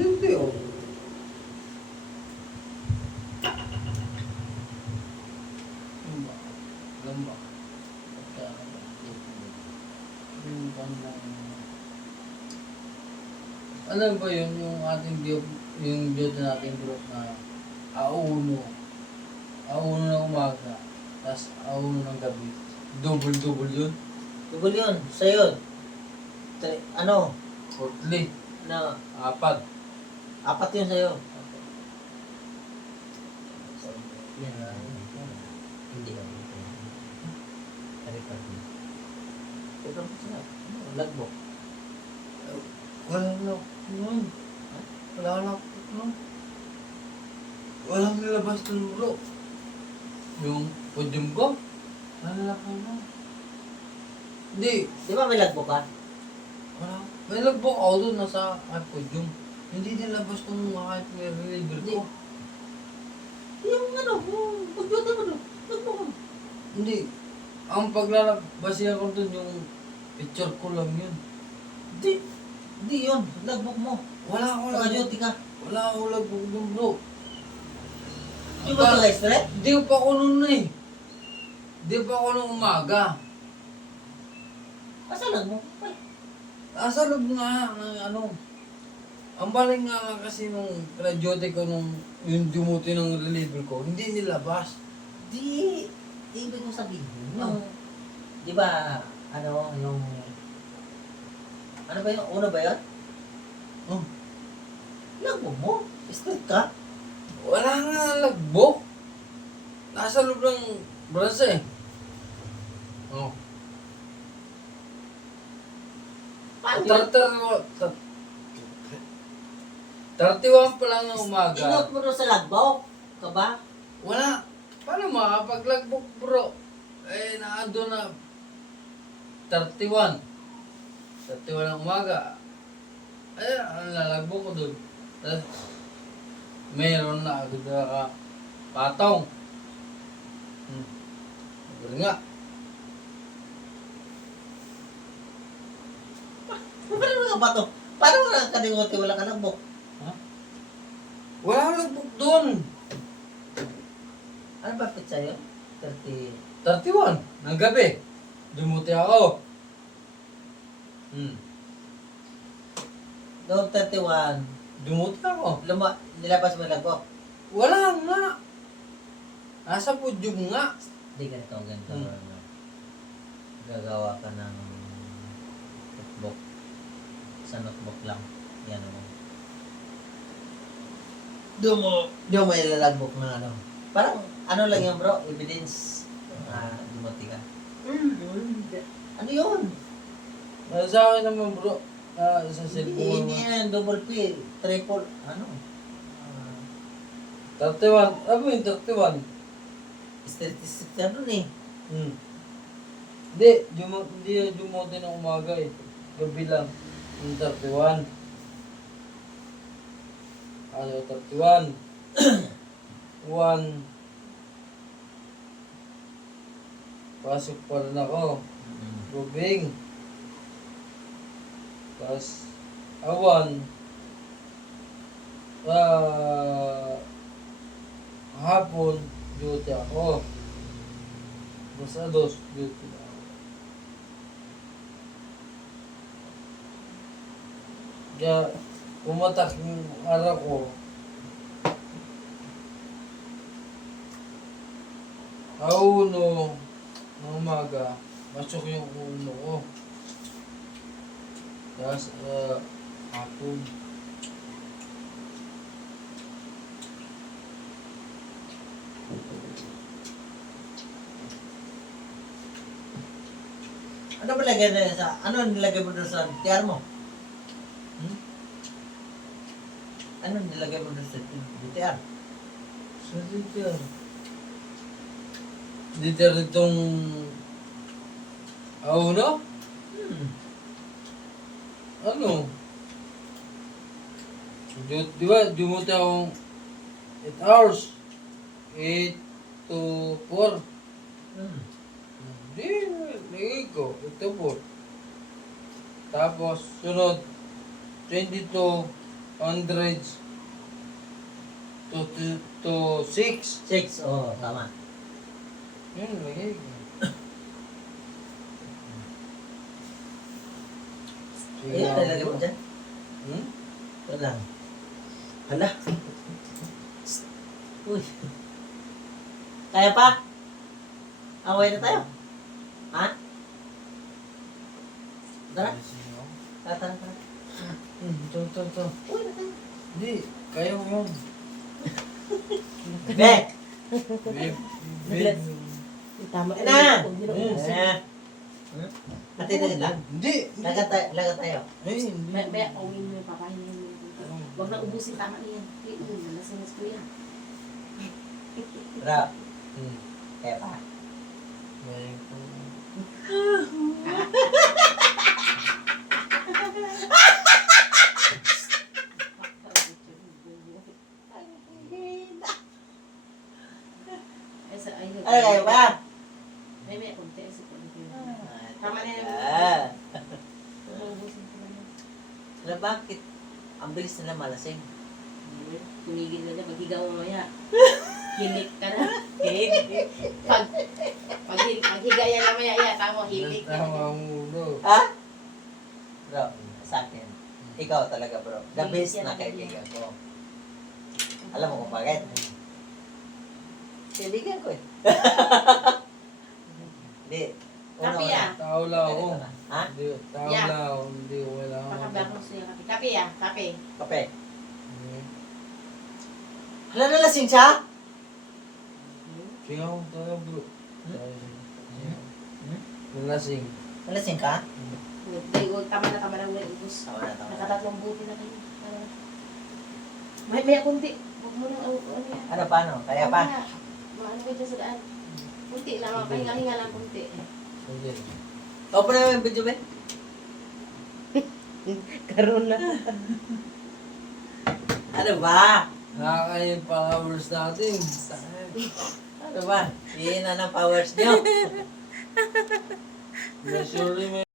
Hindi oh. Lamba. Lamba. Pagka yung kanilang ano ba yun yung ating yung duty natin group na auno ng umaga tapos auno ng gabi double yun Double yun, sa'yo. Ano? fourthly Na, apat 4 yun sa'yo. yan Hindi ka. Record mo. Record mo sila. Logbook. wala na nun walang nilabas dun bro yung podium ko wala na hindi Di ba may logbook ka? wala may logbook ako dun nasa podium hindi nilabas kung kahit may reliever ko Yung ano, yung pag-duty mo doon. Logbook mo. hindi ang paglalabas ko dun yung picture ko lang yun Hindi yun. Logbook mo. wala ako Naka-duty ka. wala ako logbook dun bro Di ba ito extra? Di pa ako nun eh. Di pa ako nung umaga. Asa logbook? Ay, Nasa loob nga ng ano. Ang baling nga kasi nung graduate ko nung yung dumuti ng reliever ko, hindi nilabas. di ibig ko sabihin. Yung, di ba, ano, yung, ano ba yun? Una ba yun? Oh, Logbook mo? Strict ka? wala nga logbook. Nasa loob ng braso eh. Oh. Paano yun? 31 pa lang ng umaga. Inot mo doon sa logbook? Ka ba? Wala. Paano makapag-logbook bro? Eh, naando na 31. 31 ng umaga. Eh, ang lalagbo ko doon. Tapos, mayroon na agad ka patong. Ganun nga. Paano ka ba to? Paano mo nakakalimuti wala ka logbook? Wala lagbook doon. Ano ba fit sa'yo? 30. 31 ng gabi. Dumuti ako. Noong 31, Dumuti ako. nilabas mo yung logbook? Wala nga. Nasa pudyum nga. Hindi ganito. Gagawa ka ng notebook. Sa notebook lang. Yan o. Doon mo ilalagbook ng ano. Parang ano lang yan bro, evidence. Dumati ka. Ano yun? Sa akin naman bro. Sa cellphone. Hindi yan, double P, triple, ano? 31. Ano yung 31? Statistic ka dun eh. Hindi yung dumuti ng umaga eh. Gabi lang. Yung 31. 31. 1. Pasok pa rin ako. Rubing. Tapos, awan. Hapon, duty ako. Basta duty ako. Kaya, pumatak yung araw ko. Auno ng umaga, masok yung uno ko. Tapos, hapon. Ano ba lagay na sa, ano nilagay mo doon sa tiyar mo? Ano nilagay mo doon sa tiyar? Sa dito. Dito itong auno? Ano? Di ba, dumuti akong 8 hours. 8 to 4. Hindi, nagiging ko. 8 to 4. Tapos, sunod, 22 100 to 6. 6. Oo, tama. Yun, lagay. Ayun, nalagay mo dyan. Hmm? Ito lang. Hala. Uy. Kaya pa? Away na tayo. Ha? Tara. Tara, tara, tara. Ito. Uy, na tayo. Hindi, kaya mo yun. Be! Babe. Tama Na! Yes. Ate na lang. Hindi. Lagat tayo. Ay, hindi. Baya, uwin mo yung papahingan mo. Huwag na ubusin, tama na yan. Nalasing na ko yan. Bro, Hmm. kaya pa. May po. Ano kayo ba? May konti. Tama na yan. Huwag na ubusin ko lang yan. Alam bakit? Ang bilis nila malasing. Tumigil na dyan. Paghiga mo maya. Hilik ka na. Paghiga yan na maya. Tama, hilik ka Tama na. ang ulo. Ha? Bro, sa akin. Ikaw talaga bro. The Hilig best yan, na hilig kaibigan ko. Alam mo kung bakit? Kaibigan ko eh. Hindi. Kape ah. Tao lang ako. Ganito na. Ha? Hindi, tao Yeah. lang ako. Hindi, wala akong Pakabakos niya kape. Kape ah, kape. Kape. Hmm. Hala na lasing siya? Kaya ako tayo bro. Hmm? Nalasing. Nalasing ka? Huwag tama na ubus. Tama na, tama na. Nakatatlong buti na kayo. Tama na. May kunti. Huwag mo nang ano yan. Ano paano? Kaya pa? Ano ko dyan sa daan? Kunti lang. Pahinga-hinga lang kunti. Hindi. Open na yung video, Ben. Karoon na. Ano ba? Nakakain powers natin. Ano ba? Iyan na ng powers niyo. Surely may